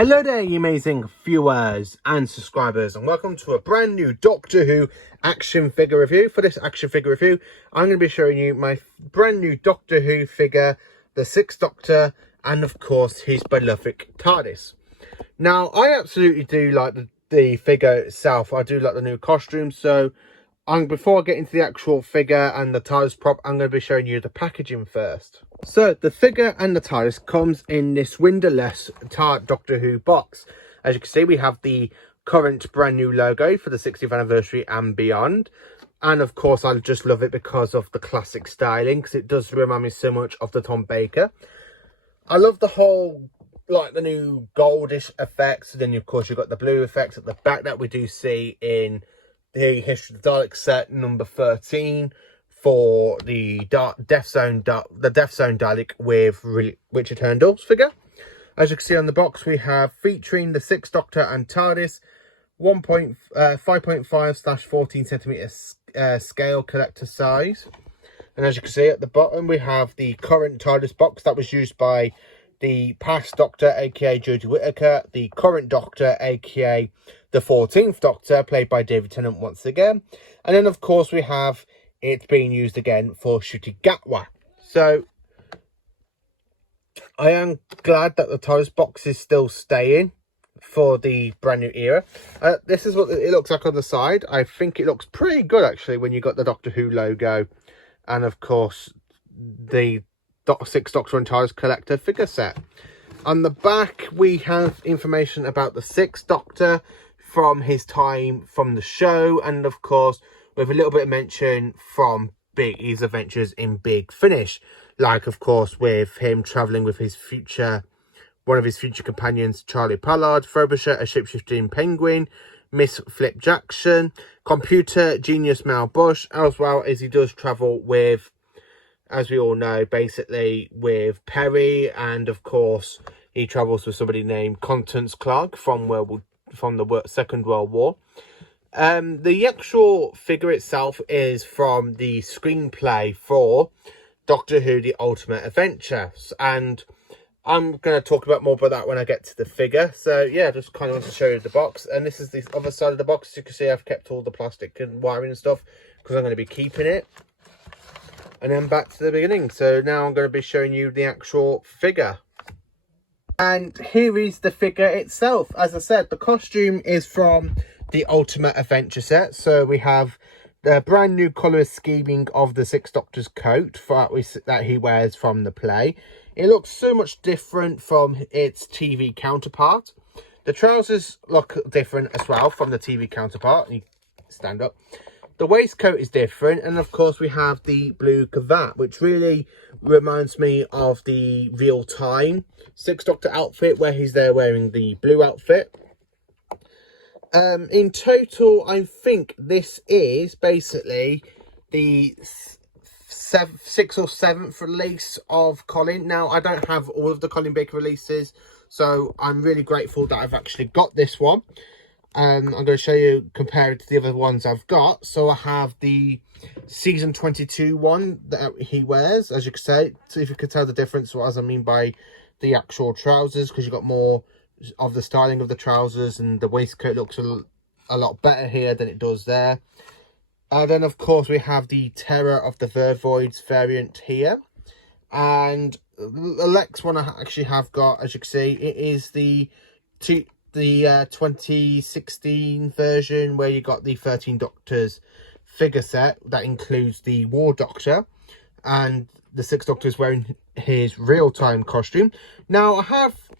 Hello there, you amazing viewers and subscribers, and welcome to a brand new Doctor Who action figure review. For this action figure review, I'm going to be showing you my brand new Doctor Who figure, the Sixth Doctor, and of course his beloved TARDIS. Now, I absolutely do like the figure itself. I do like the new costume, so before I get into the actual figure and the TARDIS prop, I'm going to be showing you the packaging first. So the figure and the TARDIS comes in this windowless Doctor Who box. As you can see, we have the current brand new logo for the 60th anniversary and beyond. And of course, I just love it because of the classic styling, because it does remind me so much of the Tom Baker. I love the whole, like, the new goldish effects. And then, of course, you've got the blue effects at the back that we do see in the History of the Daleks set number 13 for the Death Zone Dalek with Richard Hurndall's figure. As you can see on the box, we have featuring the Sixth Doctor and TARDIS 5.5/14 centimeter scale collector size. And as you can see at the bottom, we have the current TARDIS box that was used by the past Doctor, aka Jodie Whittaker, the current Doctor, aka the 14th Doctor, played by David Tennant once again. And then, of course, we have it being used again for Ncuti Gatwa. So, I am glad that the TARDIS box is still staying for the brand new era. This is what it looks like on the side. I think it looks pretty good, actually, when you got the Doctor Who logo. And, of course, the Sixth Doctor and TARDIS collector figure set. On the back, we have information about the Sixth Doctor from his time from the show, and of course with a little bit of mention from his adventures in Big Finish, like of course with him traveling with one of his future companions, Charlie Pollard, Frobisher, a shapeshifting penguin, Miss Flip Jackson, computer genius Mel Bush, as well as he does travel with, as we all know, basically with Perry, and of course he travels with somebody named Constance Clark from the Second World War. The actual figure itself is from the screenplay for Doctor Who: The Ultimate Adventure, and I'm going to talk more about that when I get to the figure. So yeah, just kind of want to show you the box, and this is the other side of the box. As you can see, I've kept all the plastic and wiring and stuff because I'm going to be keeping it. And then back to the beginning. So now I'm going to be showing you the actual figure. And here is the figure itself. As I said, the costume is from the Ultimate Adventure set. So we have the brand new colour scheming of the Sixth Doctor's coat that he wears from the play. It looks so much different from its TV counterpart. The trousers look different as well from the TV counterpart. You stand up. The waistcoat is different, and of course we have the blue cravat, which really reminds me of the real-time Sixth Doctor outfit, where he's there wearing the blue outfit. In total, I think this is basically the sixth or seventh release of Colin. Now, I don't have all of the Colin Baker releases, so I'm really grateful that I've actually got this one. I'm going to show you, compare it to the other ones I've got. So I have the season 22 one that he wears, as you can say. See if you can tell the difference, what I mean by the actual trousers, because you've got more of the styling of the trousers, and the waistcoat looks a lot better here than it does there. And then, of course, we have the Terror of the Vervoids variant here. And the next one I actually have got, as you can see, it is the 2016 version, where you got the 13 Doctors figure set that includes the War Doctor, and the Sixth Doctor is wearing his real-time costume. Now,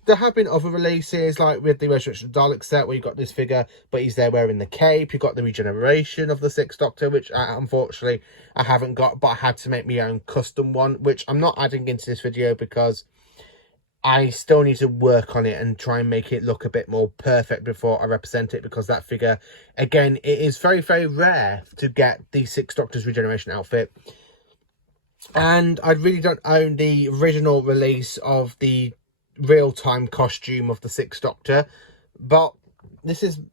there have been other releases, like with the Resurrection of the Dalek set, where you got this figure, but he's there wearing the cape. You've got the regeneration of the Sixth Doctor, which unfortunately I haven't got, but I had to make my own custom one, which I'm not adding into this video because I still need to work on it and try and make it look a bit more perfect before I represent it, because that figure, again, it is very, very rare to get the Sixth Doctor's regeneration outfit. And I really don't own the original release of the real-time costume of the Sixth Doctor, but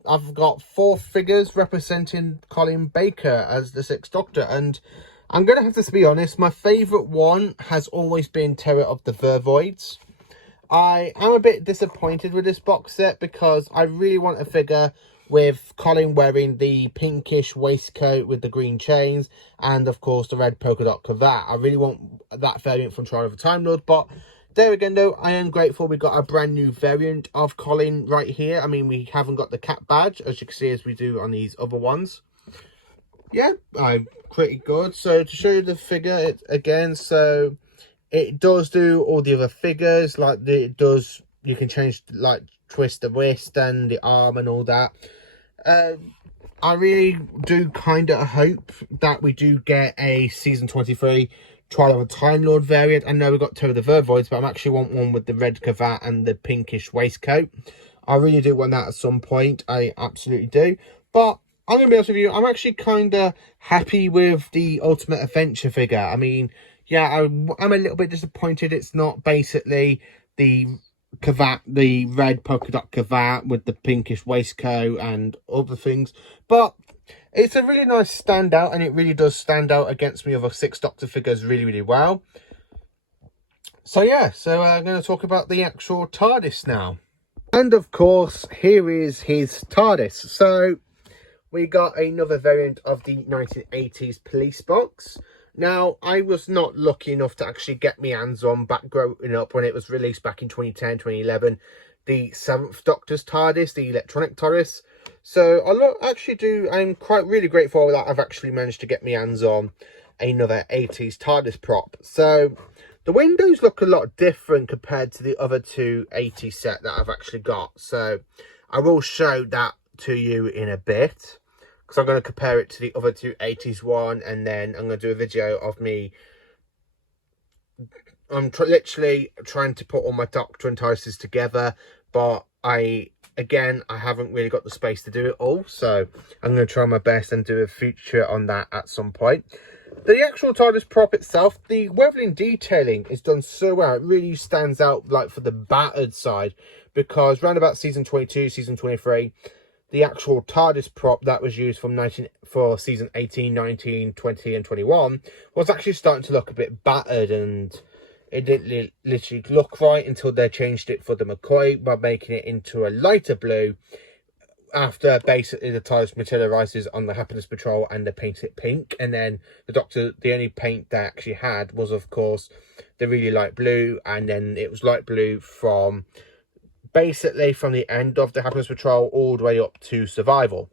I've got 4 figures representing Colin Baker as the Sixth Doctor, and I'm going to have to be honest, my favourite one has always been Terror of the Vervoids. I am a bit disappointed with this box set because I really want a figure with Colin wearing the pinkish waistcoat with the green chains and of course the red polka dot cravat. I really want that variant from Trial of the Time Lord, but there again though, I am grateful we got a brand new variant of Colin right here. I mean, we haven't got the cat badge as you can see as we do on these other ones. Yeah, I'm pretty good. So to show you the figure it again, so it does do all the other figures, like it does, you can change, like twist the wrist and the arm and all that. I really do kind of hope that we do get a season 23 Trial of a Time Lord variant. I know we got two of the Vervoids, but I actually want one with the red cravat and the pinkish waistcoat. I really do want that at some point. I absolutely do. But I'm going to be honest with you, I'm actually kind of happy with the Ultimate Adventure figure. I mean, yeah, I'm a little bit disappointed it's not basically the cravat, the red polka dot cravat with the pinkish waistcoat and other things. But it's a really nice standout, and it really does stand out against me other 6 Doctor figures really, really well. So yeah, so I'm going to talk about the actual TARDIS now. And of course, here is his TARDIS. So we got another variant of the 1980s police box. Now, I was not lucky enough to actually get my hands on back growing up when it was released back in 2010, 2011. The 7th Doctor's TARDIS, the electronic TARDIS. So I'm quite really grateful that I've actually managed to get my hands on another 80s TARDIS prop. So the windows look a lot different compared to the other two 80s set that I've actually got. So I will show that to you in a bit, because I'm going to compare it to the other two 80s one, and then I'm going to do a video of me. I'm literally trying to put all my Doctor and TARDISes together, but I haven't really got the space to do it all, so I'm going to try my best and do a feature on that at some point. The actual TARDIS prop itself, the weathering detailing is done so well. It really stands out, like, for the battered side, because round about season 22, season 23, the actual TARDIS prop that was used for season 18, 19, 20 and 21 was actually starting to look a bit battered, and it didn't literally look right until they changed it for the McCoy by making it into a lighter blue after basically the TARDIS materializes on the Happiness Patrol and they paint it pink. And then the Doctor, the only paint they actually had was of course the really light blue, and then it was light blue from basically from the end of the Happiness Patrol all the way up to Survival.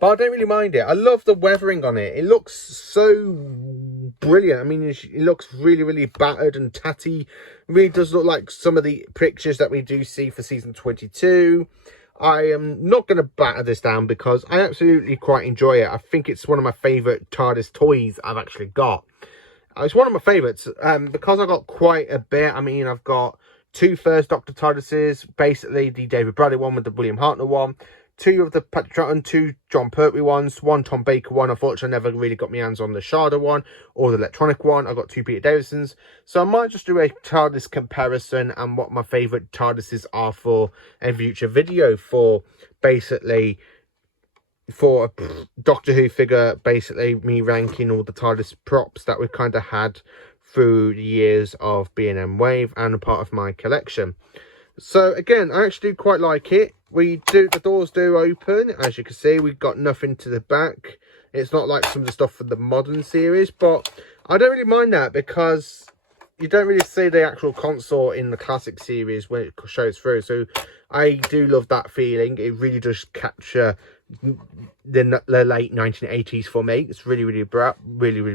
But I don't really mind it. I love the weathering on it. It looks so brilliant. I mean, it looks really, really battered and tatty. It really does look like some of the pictures that we do see for season 22. I am not going to batter this down because I absolutely quite enjoy it. I think it's one of my favourite TARDIS toys I've actually got. It's one of my favourites because I got quite a bit. I mean, I've got 2 first Doctor TARDISes, basically the David Bradley one with the William Hartnell one, 2 of the Patrick Troughton, 2 John Pertwee ones, 1 Tom Baker one. Unfortunately, I never really got my hands on the Sharda one or the electronic one. I got 2 Peter Davisons. So I might just do a TARDIS comparison and what my favourite TARDISes are for a future video for basically for a Doctor Who figure, basically me ranking all the TARDIS props that we've kind of had through the years of B&M Wave and a part of my collection. So again, I actually do quite like it. The doors do open, as you can see. We've got nothing to the back. It's not like some of the stuff for the modern series, but I don't really mind that because you don't really see the actual console in the classic series when it shows through. So I do love that feeling. It really does capture the late 1980s for me. It's really, really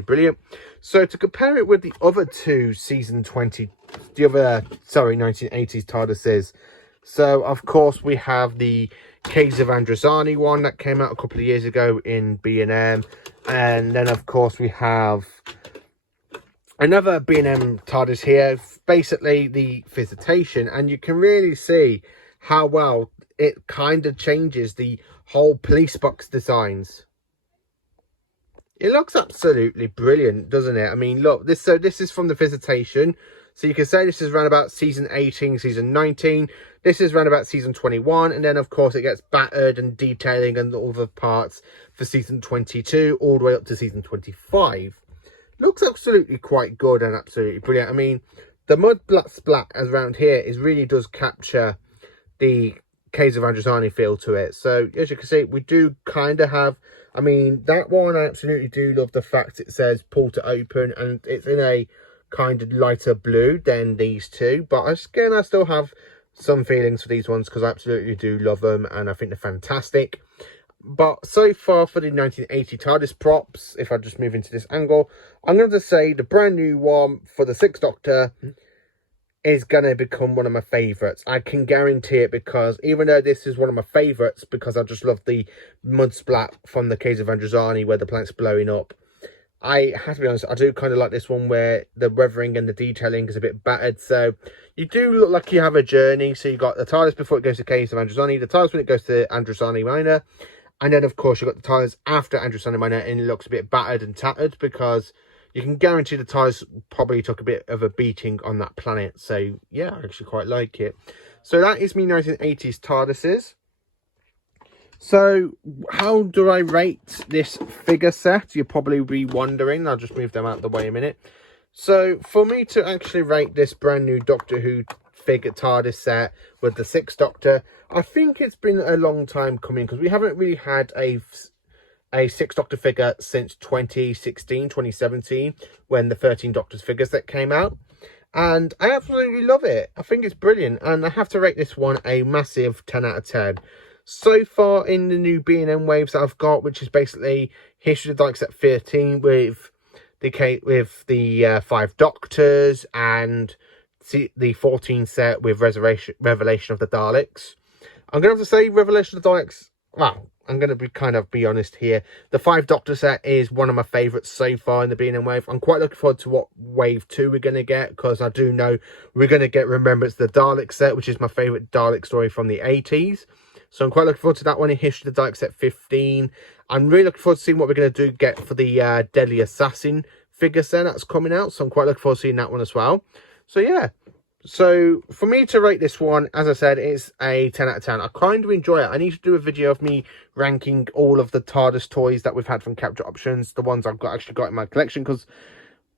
brilliant. So to compare it with the other two season 20, 1980s TARDISes. So of course we have the Caves of Androzani one that came out a couple of years ago in B&M, and then of course we have another B&M TARDIS here, basically the Visitation, and you can really see how well it kind of changes the whole police box designs. It looks absolutely brilliant, doesn't it? I mean, look, this is from the Visitation. So you can say this is around about season 18, season 19. This is around about season 21. And then, of course, it gets battered and detailing and all the parts for season 22 all the way up to season 25. Looks absolutely quite good and absolutely brilliant. I mean, the mud splat around here really does capture the Caves of Androzani feel to it. So as you can see, we do kind of have, I mean, that one I absolutely do love the fact it says pull to open, and it's in a kind of lighter blue than these two. But again, I still have some feelings for these ones because I absolutely do love them and I think they're fantastic. But so far for the 1980 TARDIS props, if I just move into this angle, I'm going to say the brand new one for the 6th Doctor is going to become one of my favourites. I can guarantee it, because even though this is one of my favourites, because I just love the mud splat from the Caves of Androzani where the planet's blowing up, I have to be honest, I do kind of like this one where the weathering and the detailing is a bit battered. So you do look like you have a journey. So you got the TARDIS before it goes to Caves of Androzani, the TARDIS when it goes to Androzani Minor, and then of course you've got the TARDIS after Androzani Minor, and it looks a bit battered and tattered because you can guarantee the TARDIS probably took a bit of a beating on that planet. So yeah, I actually quite like it. So that is me 1980s TARDISes. So how do I rate this figure set? You'll probably be wondering. I'll just move them out of the way a minute. So for me to actually rate this brand new Doctor Who figure TARDIS set with the 6th Doctor, I think it's been a long time coming, because we haven't really had a 6th Doctor figure since 2016, 2017, when the 13 Doctors figures that came out. And I absolutely love it. I think it's brilliant. And I have to rate this one a massive 10 out of 10. So far in the new B&M waves that I've got, which is basically History of the Daleks set 13 with the 5 Doctors, and the 14 set with Revelation of the Daleks. I'm going to have to say Revelation of the Daleks, well, I'm going to be honest here. The 5 Doctor set is one of my favourites so far in the B&M wave. I'm quite looking forward to what wave 2 we're going to get, because I do know we're going to get Remembrance of the Dalek set, which is my favourite Dalek story from the 80s. So I'm quite looking forward to that one in History of the Daleks set 15. I'm really looking forward to seeing what we're going to get for the Deadly Assassin figure set that's coming out. So I'm quite looking forward to seeing that one as well. So yeah. So for me to rate this one, as I said, it's a 10 out of 10. I kind of enjoy it. I need to do a video of me ranking all of the TARDIS toys that we've had from Capture Options, the ones I've actually got in my collection, because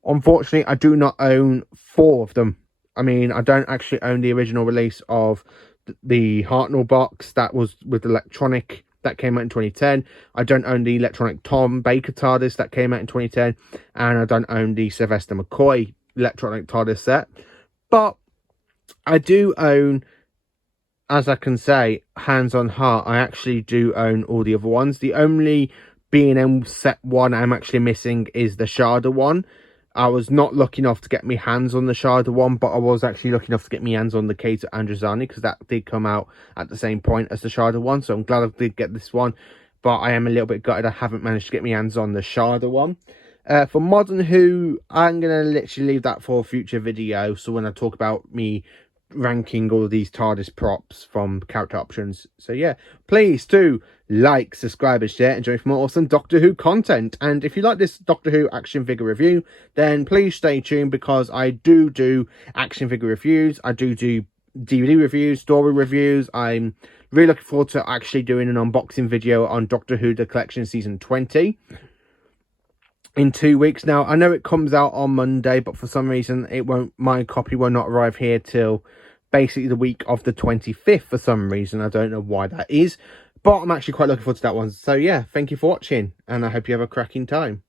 unfortunately I do not own 4 of them. I mean, I don't actually own the original release of the Hartnell box that was with electronic that came out in 2010. I don't own the electronic Tom Baker TARDIS that came out in 2010, and I don't own the Sylvester McCoy electronic TARDIS set. But I do own, as I can say, hands on heart, I actually do own all the other ones. The only B&M set one I'm actually missing is the Sharda one. I was not lucky enough to get my hands on the Sharda one, but I was actually lucky enough to get my hands on the Caves of Androzani, because that did come out at the same point as the Sharda one. So I'm glad I did get this one, but I am a little bit gutted I haven't managed to get my hands on the Sharda one. For Modern Who, I'm going to literally leave that for a future video. So when I talk about me ranking all of these TARDIS props from Character Options. So yeah, please do like, subscribe and share, and join for more awesome Doctor Who content. And if you like this Doctor Who action figure review, then please stay tuned, because I do action figure reviews, I do DVD reviews, story reviews. I'm really looking forward to actually doing an unboxing video on Doctor Who The Collection Season 20 in 2 weeks. Now I know it comes out on Monday, but for some reason my copy will not arrive here till basically the week of the 25th for some reason. I don't know why that is, but I'm actually quite looking forward to that one. So yeah, thank you for watching, and I hope you have a cracking time.